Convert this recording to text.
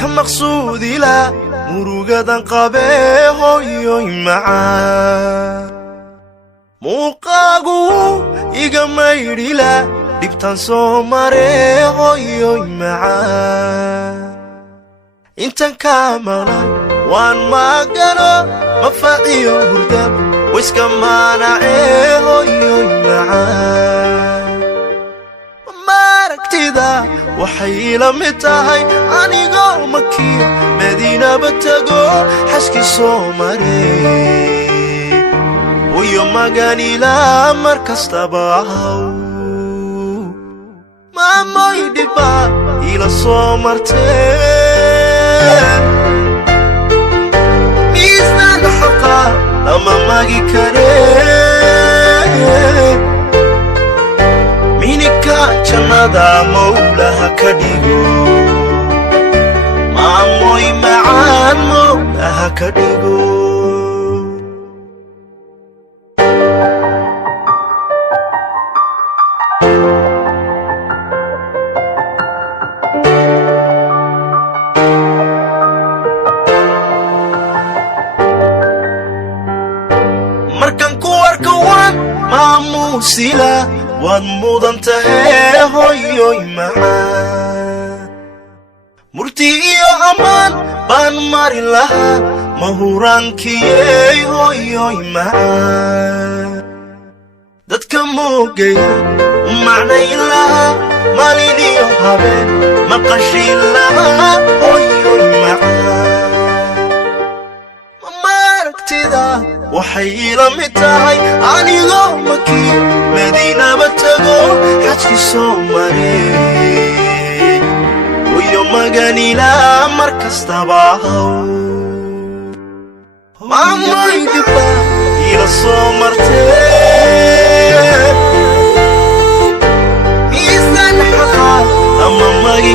كمقصودي لا murugadan qabe hooyooy macaan muuqaagu iga maydhila dhibtan soo mare hooyooy macaan intan kaamana waan maagano mafaciyo hurdab wiska maanace hooyooy macaan maaragtida waxay la mid tahay anigoo makiyo madiina batago xaski soo maray wayo maganila markastaba maamoy dhiba ila soo martee miisaan xaqa lama magi karee minika jannada mawlaha ka dhigo maamoy macaan mawlaha ka dhigo markan ku arko waan maamuusila waad mudan tahay hooyooy macaan murti iyo ammaan baan mari lahaa mahuraankiyey hooyooy macaan dadka moogaya macnayn lahaa maalin iyo habeen maqashiin lahaa hooyooy macaan maaragtida waxay ila mid tahay anigoo makiyo madiina batago xajki soo maray wayo maganila markastaba maamoy dhiba ila soo martee miisaan xaqa ama magi